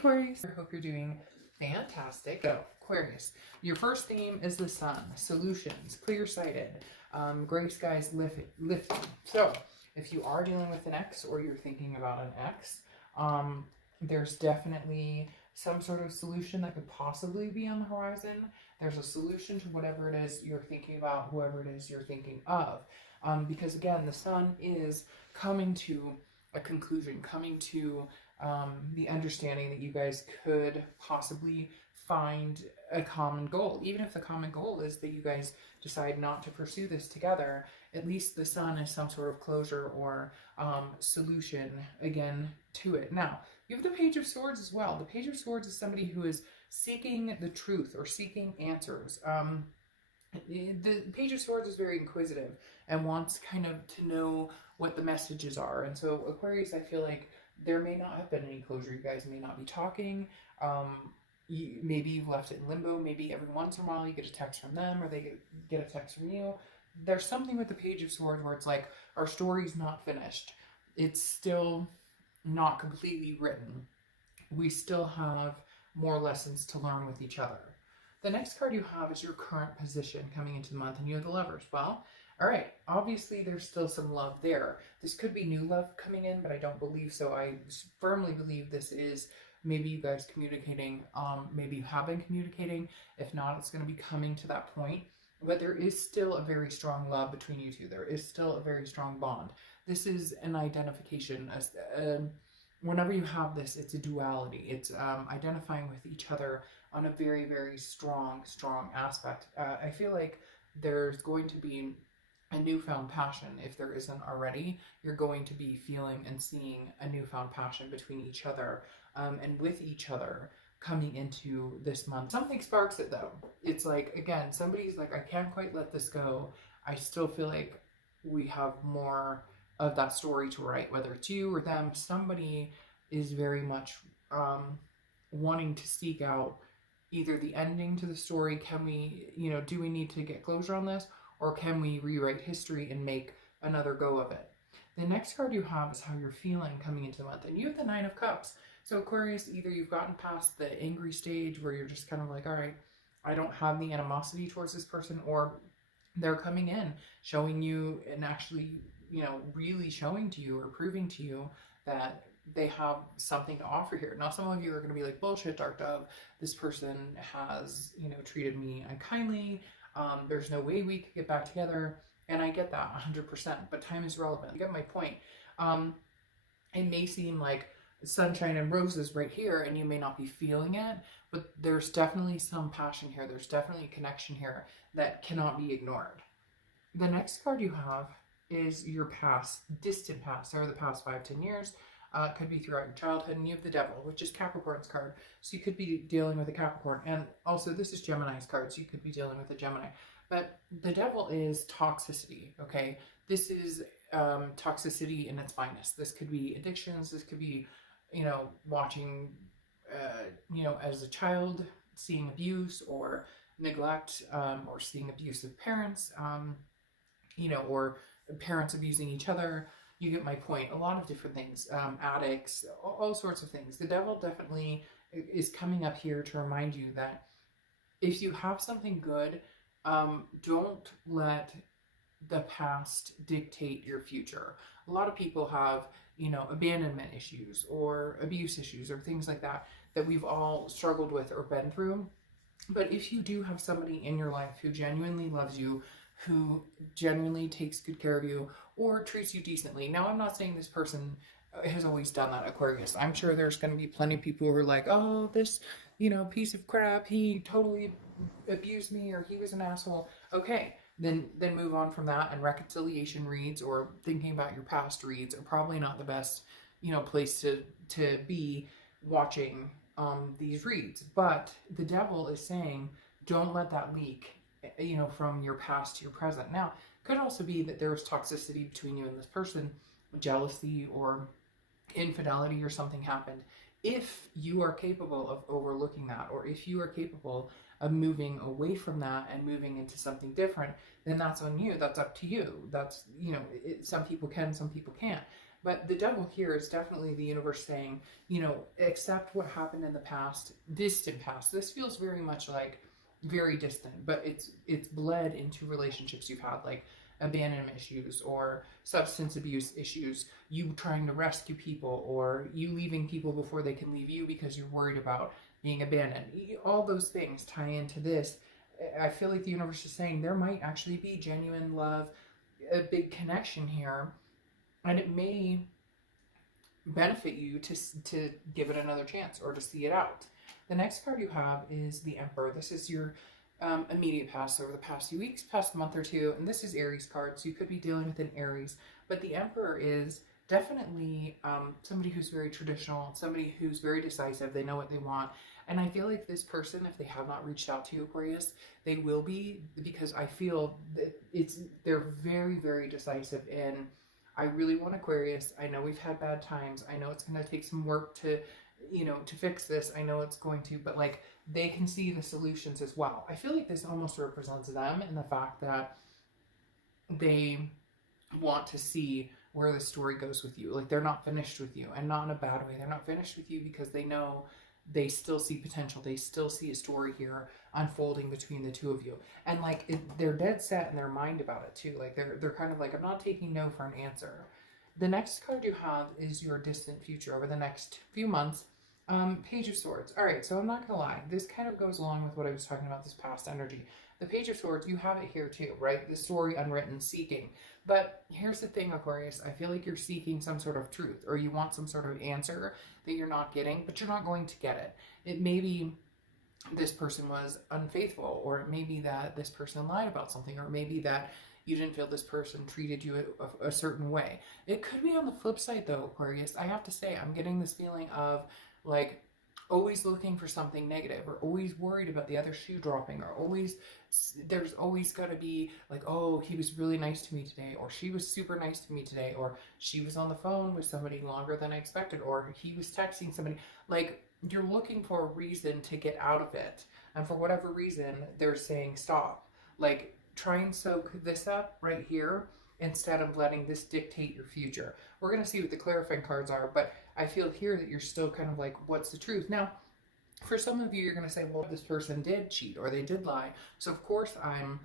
Aquarius, I hope you're doing fantastic. So, Aquarius, your first theme is the sun, solutions, clear-sighted, gray skies lifting. So, if you are dealing with an ex or you're thinking about an ex, there's definitely some sort of solution that could possibly be on the horizon. There's a solution to whatever it is you're thinking about, whoever it is you're thinking of. Because again, the sun is coming to a conclusion, coming to the understanding that you guys could possibly find a common goal. Even if the common goal is that you guys decide not to pursue this together, at least the sun is some sort of closure or solution again to it. Now, you have the Page of Swords as well. The Page of Swords is somebody who is seeking the truth or seeking answers. The Page of Swords is very inquisitive and wants kind of to know what the messages are. And so Aquarius, I feel like there may not have been any closure. You guys may not be talking. Maybe you've left it in limbo. Maybe every once in a while you get a text from them or they get a text from you. There's something with the Page of Swords where it's like, our story's not finished. It's still not completely written. We still have more lessons to learn with each other. The next card you have is your current position coming into the month, and you have the Lovers. Well, all right, obviously there's still some love there. This could be new love coming in, but I don't believe so. I firmly believe this is maybe you guys communicating, maybe you have been communicating. If not, it's going to be coming to that point. But there is still a very strong love between you two. There is still a very strong bond. This is an identification. Whenever you have this, it's a duality. It's identifying with each other on a very, very strong aspect. I feel like there's going to be a newfound passion. If there isn't already, you're going to be feeling and seeing a newfound passion between each other and with each other coming into this month. Something sparks it though. It's like, again, somebody's like, I can't quite let this go. I still feel like we have more of that story to write, whether it's you or them. Somebody is very much wanting to seek out either the ending to the story. Can we, do we need to get closure on this? Or can we rewrite history and make another go of it? The next card you have is how you're feeling coming into the month. And you have the Nine of Cups. So Aquarius, either you've gotten past the angry stage where you're just kind of like, all right, I don't have the animosity towards this person, or they're coming in, showing you and actually, really showing to you or proving to you that they have something to offer here. Now, some of you are going to be like, bullshit, Dark Dove. This person has, treated me unkindly. There's no way we could get back together. And I get that 100%, but time is relevant. You get my point. It may seem like sunshine and roses right here, and you may not be feeling it, but there's definitely some passion here. There's definitely a connection here that cannot be ignored. The next card you have is your past, distant past, or the past 5-10 years. Could be throughout your childhood, and you have the Devil, which is Capricorn's card. So you could be dealing with a Capricorn, and also this is Gemini's card, so you could be dealing with a Gemini. But the Devil is toxicity, okay? This is toxicity in its finest. This could be addictions. This could be, watching, as a child, seeing abuse or neglect, or seeing abusive parents, or parents abusing each other. You get my point. A lot of different things, addicts, all sorts of things. The Devil definitely is coming up here to remind you that if you have something good, don't let the past dictate your future. A lot of people have, abandonment issues or abuse issues or things like that we've all struggled with or been through. But if you do have somebody in your life who genuinely loves you, who genuinely takes good care of you or treats you decently. Now, I'm not saying this person has always done that, Aquarius. I'm sure there's going to be plenty of people who are like, oh, this, piece of crap, he totally abused me or he was an asshole. Okay, then move on from that. And reconciliation reads or thinking about your past reads are probably not the best, place to be watching these reads. But the Devil is saying, don't let that leak, from your past to your present. Now, it could also be that there's toxicity between you and this person, jealousy or infidelity or something happened. If you are capable of overlooking that, or if you are capable of moving away from that and moving into something different, then that's on you. That's up to you. That's, some people can, some people can't. But the devil here is definitely the universe saying, you know, accept what happened in the past, distant past. This feels very much like very distant, but it's bled into relationships you've had, like abandonment issues or substance abuse issues, you trying to rescue people, or you leaving people before they can leave you because you're worried about being abandoned. All those things tie into this. I feel like the universe is saying there might actually be genuine love, a big connection here, and it may benefit you to give it another chance or to see it out. The next card you have is the Emperor. This is your immediate past over the past few weeks, past month or two, and this is Aries card, so you could be dealing with an Aries. But the Emperor is definitely somebody who's very traditional, somebody who's very decisive. They know what they want, and I feel like this person, if they have not reached out to you, Aquarius, they will be, because I feel that they're very, very decisive in, I really want Aquarius. I know we've had bad times. I know it's going to take some work to, you know, to fix this. I know it's going to, but like, they can see the solutions as well. I feel like this almost represents them in the fact that they want to see where the story goes with you. Like, they're not finished with you, and not in a bad way. They're not finished with you because they know they still see potential. They still see a story here unfolding between the two of you. And like, they're dead set in their mind about it too. Like, they're kind of like, I'm not taking no for an answer. The next card you have is your distant future over the next few months. Page of Swords. All right, so I'm not gonna lie, this kind of goes along with what I was talking about, this past energy. The Page of Swords, you have it here too, right? The story unwritten, seeking. But here's the thing, Aquarius, I feel like you're seeking some sort of truth, or you want some sort of answer that you're not getting, but you're not going to get it. It may be this person was unfaithful, or it may be that this person lied about something, or maybe that you didn't feel this person treated you a certain way. It could be on the flip side though, Aquarius. I have to say, I'm getting this feeling of like always looking for something negative, or always worried about the other shoe dropping, or always, there's always got to be like, oh, he was really nice to me today, or she was super nice to me today, or she was on the phone with somebody longer than I expected, or he was texting somebody. Like, you're looking for a reason to get out of it, and for whatever reason they're saying stop. Like, try and soak this up right here instead of letting this dictate your future. We're going to see what the clarifying cards are, but I feel here that you're still kind of like, what's the truth? Now, for some of you, you're going to say, well, this person did cheat or they did lie. So of course I'm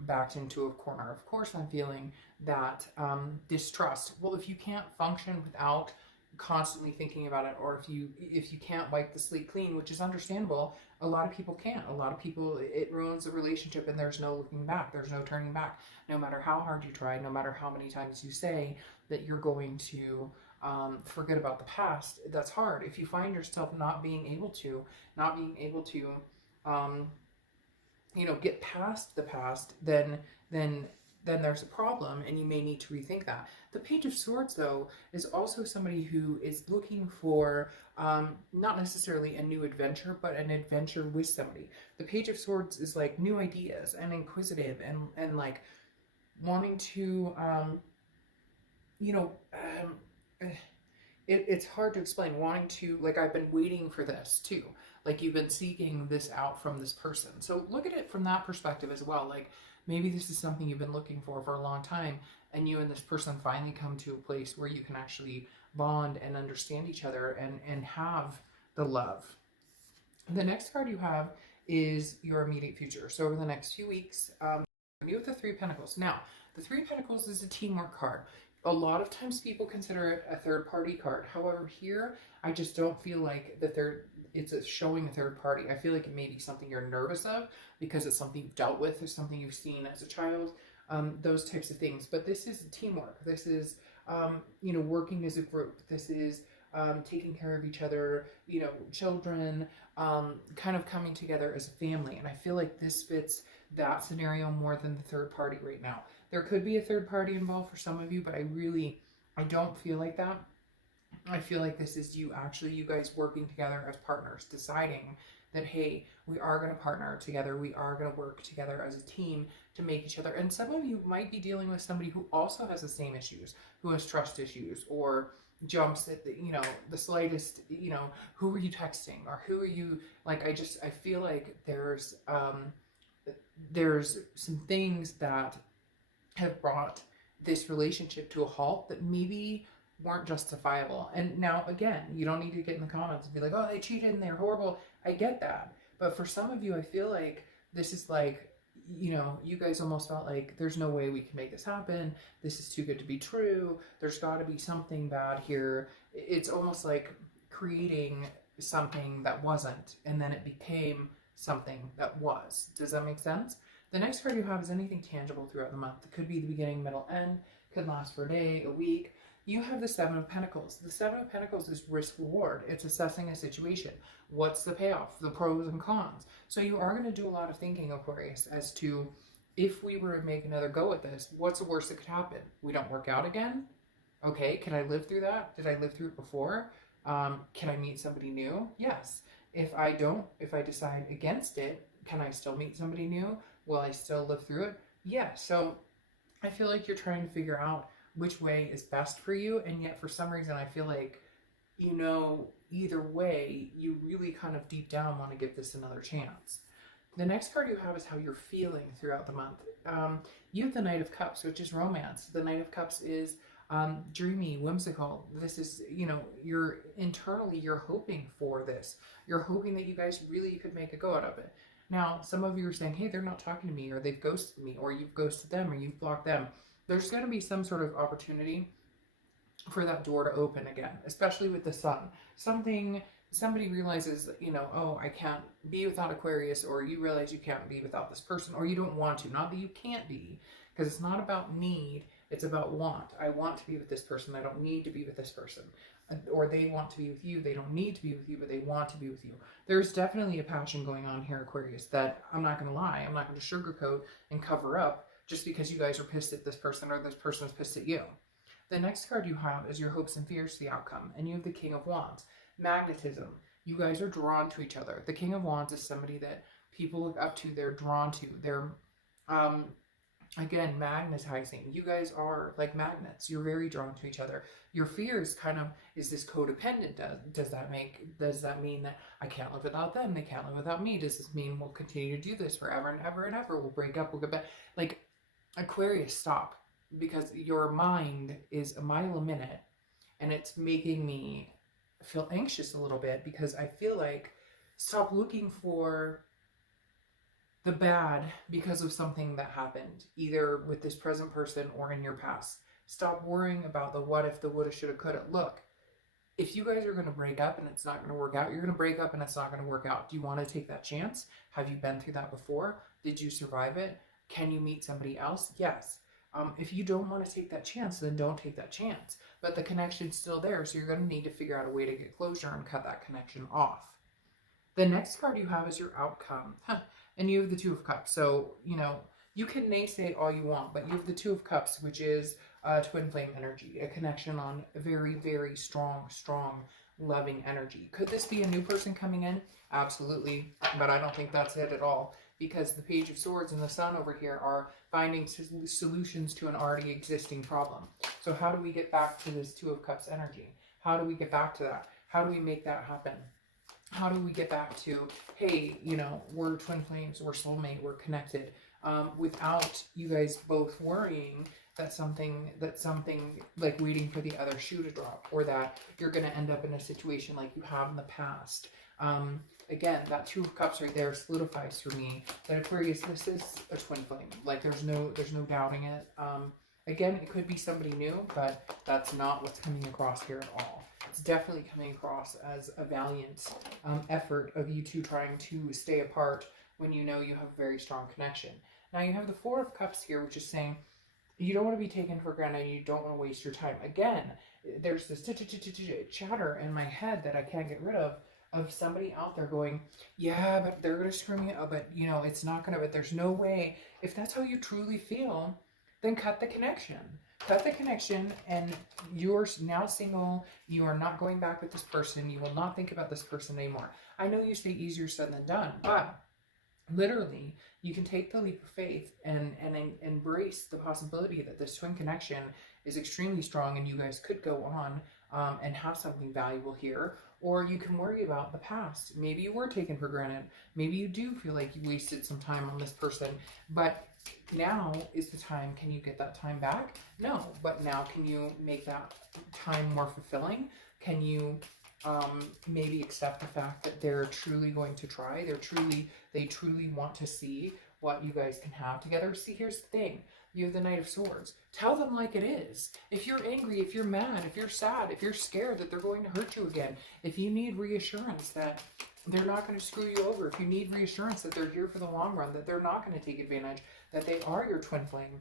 backed into a corner. Of course I'm feeling that distrust. Well, if you can't function without constantly thinking about it, or if you can't wipe the slate clean, which is understandable, a lot of people can't. A lot of people, it ruins a relationship, and there's no looking back. There's no turning back. No matter how hard you try, no matter how many times you say that you're going to forget about the past, that's hard. If you find yourself not being able to you know, get past the past, then there's a problem, and you may need to rethink that. The Page of Swords, though, is also somebody who is looking for not necessarily a new adventure, but an adventure with somebody. The Page of Swords is like new ideas and inquisitive, and like wanting to, you know, it's hard to explain. Wanting to, like, I've been waiting for this too. Like, you've been seeking this out from this person. So look at it from that perspective as well. Like, maybe this is something you've been looking for a long time, and you and this person finally come to a place where you can actually bond and understand each other and have the love. The next card you have is your immediate future. So over the next few weeks, you with the Three of Pentacles. Now, the Three of Pentacles is a teamwork card. A lot of times people consider it a third party card. However, here, I just don't feel like it's showing a third party. I feel like it may be something you're nervous of because it's something you've dealt with or something you've seen as a child, those types of things. But this is teamwork. This is, you know, working as a group. This is taking care of each other, you know, children, kind of coming together as a family. And I feel like this fits that scenario more than the third party right now. There could be a third party involved for some of you, but I don't feel like that. I feel like this is you guys working together as partners, deciding that, hey, we are going to partner together. We are going to work together as a team to make each other. And some of you might be dealing with somebody who also has the same issues, who has trust issues, or jumps at the, you know, the slightest, you know, who are you texting, or who are you, like, I feel like there's some things that have brought this relationship to a halt that maybe weren't justifiable. And now, again, you don't need to get in the comments and be like, oh, they cheated and they're horrible. I get that. But for some of you, I feel like this is like, you know, you guys almost felt like there's no way we can make this happen. This is too good to be true. There's got to be something bad here. It's almost like creating something that wasn't, and then it became something that was. Does that make sense? The next card you have is anything tangible throughout the month. It could be the beginning, middle, end. Could last for a day, a week. You have the Seven of Pentacles. The Seven of Pentacles is risk reward. It's assessing a situation. What's the payoff? The pros and cons. So you are going to do a lot of thinking, Aquarius, as to if we were to make another go at this, what's the worst that could happen? We don't work out again? Okay, can I live through that? Did I live through it before? Can I meet somebody new? Yes. If I decide against it, can I still meet somebody new? Will I still live through it? Yeah. So I feel like you're trying to figure out which way is best for you. And yet for some reason, I feel like, you know, either way, you really kind of deep down want to give this another chance. The next card you have is how you're feeling throughout the month. You have the Knight of Cups, which is romance. The Knight of Cups is dreamy, whimsical. This is, you know, you're internally, you're hoping for this. You're hoping that you guys really could make a go out of it. Now, some of you are saying, hey, they're not talking to me, or they've ghosted me, or you've ghosted them, or you've blocked them. There's going to be some sort of opportunity for that door to open again, especially with the Sun. Somebody realizes, you know, oh, I can't be without Aquarius, or you realize you can't be without this person, or you don't want to. Not that you can't be, because it's not about need, it's about want. I want to be with this person, I don't need to be with this person. Or they want to be with you, they don't need to be with you, but they want to be with you. There's definitely a passion going on here, Aquarius, that I'm not going to lie, I'm not going to sugarcoat and cover up just because you guys are pissed at this person or this person is pissed at you. The next card you have is your hopes and fears, the outcome, and you have the King of Wands. Magnetism. You guys are drawn to each other. The King of Wands is somebody that people look up to, they're drawn to. They're, again, magnetizing. You guys are like magnets. You're very drawn to each other. Your fears kind of, is this codependent? Does that mean that I can't live without them? They can't live without me? Does this mean we'll continue to do this forever and ever and ever? We'll break up, we'll get back. Like, Aquarius, stop. Because your mind is a mile a minute, and it's making me feel anxious a little bit, because I feel like stop looking for the bad because of something that happened, either with this present person or in your past. Stop worrying about the what if, the woulda, shoulda, coulda. Look, if you guys are going to break up and it's not going to work out, you're going to break up and it's not going to work out. Do you want to take that chance? Have you been through that before? Did you survive it? Can you meet somebody else? Yes. If you don't want to take that chance, then don't take that chance. But the connection's still there, so you're going to need to figure out a way to get closure and cut that connection off. The next card you have is your outcome. And you have the Two of Cups. So, you know, you can naysay all you want, but you have the Two of Cups, which is twin flame energy, a connection on a very, very strong, loving energy. Could this be a new person coming in? Absolutely. But I don't think that's it at all, because the Page of Swords and the Sun over here are finding solutions to an already existing problem. So how do we get back to this Two of Cups energy? How do we get back to that? How do we make that happen? How do we get back to, hey, you know, we're twin flames, we're soulmate, we're connected, without you guys both worrying that something like waiting for the other shoe to drop, or that you're going to end up in a situation like you have in the past. Again, that Two of Cups right there solidifies for me that Aquarius, this is a twin flame. Like, there's no doubting it. Again, it could be somebody new, but that's not what's coming across here at all. It's definitely coming across as a valiant effort of you two trying to stay apart when you know you have a very strong connection. Now you have the Four of Cups here, which is saying you don't want to be taken for granted, you don't want to waste your time. Again, there's this chatter in my head that I can't get rid of somebody out there going, yeah, but they're going to screw me up, but, you know, it's not going to, but there's no way. If that's how you truly feel, then cut the connection. Cut the connection, and you're now single. You are not going back with this person. You will not think about this person anymore. I know you say easier said than done, but literally, you can take the leap of faith and embrace the possibility that this twin connection is extremely strong, and you guys could go on and have something valuable here. or you can worry about the past. Maybe you were taken for granted. Maybe you do feel like you wasted some time on this person, but now is the time. Can you get that time back? No, but now can you make that time more fulfilling? Can you maybe accept the fact that they're truly going to try? They truly want to see what you guys can have together. See, here's the thing. You have the Knight of Swords. Tell them like it is. If you're angry, if you're mad, if you're sad, if you're scared that they're going to hurt you again, if you need reassurance that they're not going to screw you over, if you need reassurance that they're here for the long run, that they're not going to take advantage, that they are your twin flame,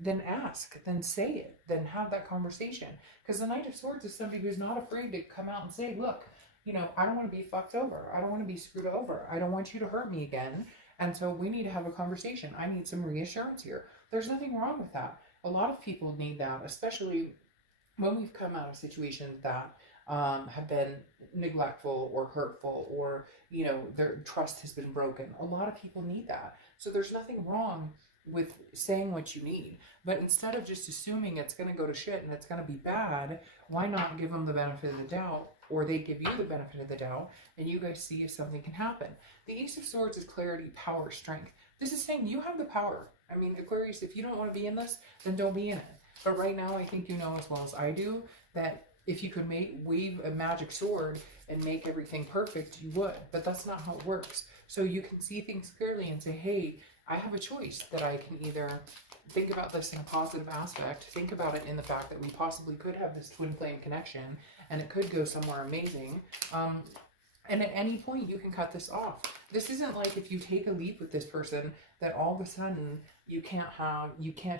then ask, then say it, then have that conversation. Because the Knight of Swords is somebody who's not afraid to come out and say, look, you know, I don't want to be fucked over. I don't want to be screwed over. I don't want you to hurt me again. And so we need to have a conversation. I need some reassurance here. There's nothing wrong with that. A lot of people need that, especially when we've come out of situations that have been neglectful or hurtful, or, you know, their trust has been broken. A lot of people need that. So there's nothing wrong with saying what you need. But instead of just assuming it's going to go to shit and it's going to be bad, why not give them the benefit of the doubt, or they give you the benefit of the doubt, and you guys see if something can happen. The Ace of Swords is clarity, power, strength. This is saying you have the power. I mean, Aquarius, if you don't want to be in this, then don't be in it. But right now, I think you know as well as I do that if you could wave a magic sword and make everything perfect, you would. But that's not how it works. So you can see things clearly and say, hey, I have a choice that I can either think about this in a positive aspect, think about it in the fact that we possibly could have this twin flame connection and it could go somewhere amazing. And at any point you can cut this off. This isn't like if you take a leap with this person that all of a sudden you can't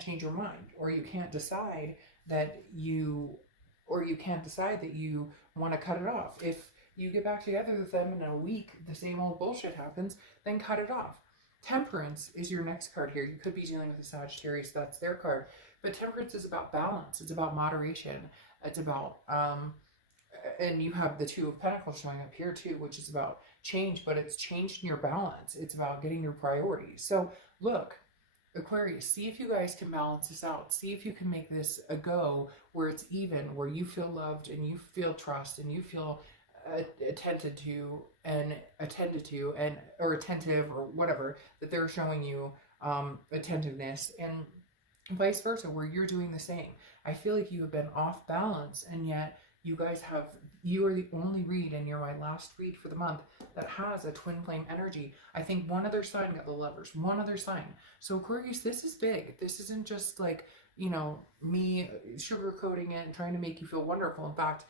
change your mind, or you can't decide that you want to cut it off. If you get back together with them in a week, the same old bullshit happens, then cut it off. Temperance is your next card here. You could be dealing with a Sagittarius, that's their card. But Temperance is about balance. It's about moderation. It's about, and you have the Two of Pentacles showing up here too, which is about change, but it's changing your balance. It's about getting your priorities. So look, Aquarius, see if you guys can balance this out. See if you can make this a go where it's even, where you feel loved and you feel trust and you feel attended to and or attentive or whatever, that they're showing you attentiveness, and vice versa, where you're doing the same. I feel like you have been off balance, and yet you are the only read, and you're my last read for the month, that has a twin flame energy. I think one other sign got the Lovers, one other sign. So Aquarius, this is big. This isn't just like, you know, me sugarcoating it and trying to make you feel wonderful. In fact,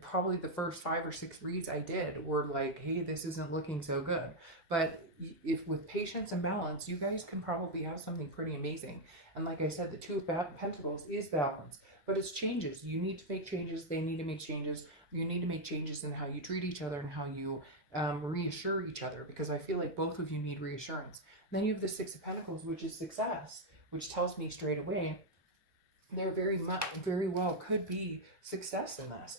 probably the first 5 or 6 reads I did were like, hey, this isn't looking so good. But if with patience and balance, you guys can probably have something pretty amazing. And like I said, the Two of Pentacles is balance, but it's changes. You need to make changes. They need to make changes. You need to make changes in how you treat each other and how you reassure each other, because I feel like both of you need reassurance. And then you have the Six of Pentacles, which is success, which tells me straight away there very well could be success in this.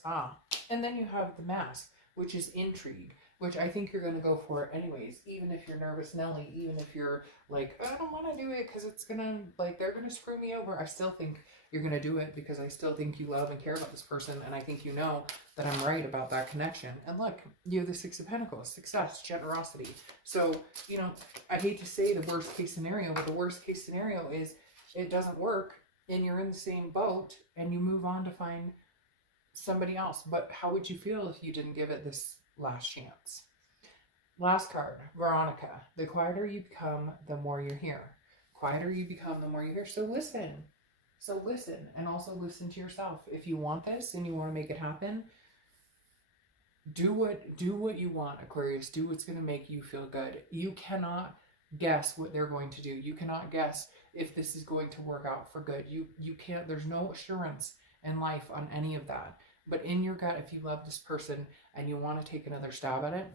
And then you have the Mask, which is intrigue, which I think you're going to go for anyways, even if you're nervous Nelly, even if you're like, I don't want to do it because it's going to, like, they're going to screw me over. I still think you're going to do it because I still think you love and care about this person, and I think you know that I'm right about that connection. And look, you have the Six of Pentacles, success, generosity. So, you know, I hate to say the worst case scenario, but the worst case scenario is it doesn't work, and you're in the same boat, and you move on to find somebody else. But how would you feel if you didn't give it this last chance? Last card, Veronica. The quieter you become, the more you're here. Quieter you become, the more you're here. So listen. So listen, and also listen to yourself. If you want this and you want to make it happen, do what you want, Aquarius. Do what's going to make you feel good. You cannot guess what they're going to do. You cannot guess if this is going to work out for good. You can't, there's no assurance in life on any of that. But in your gut, if you love this person and you want to take another stab at it,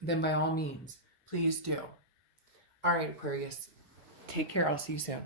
then by all means, please do. All right, Aquarius, take care. I'll see you soon.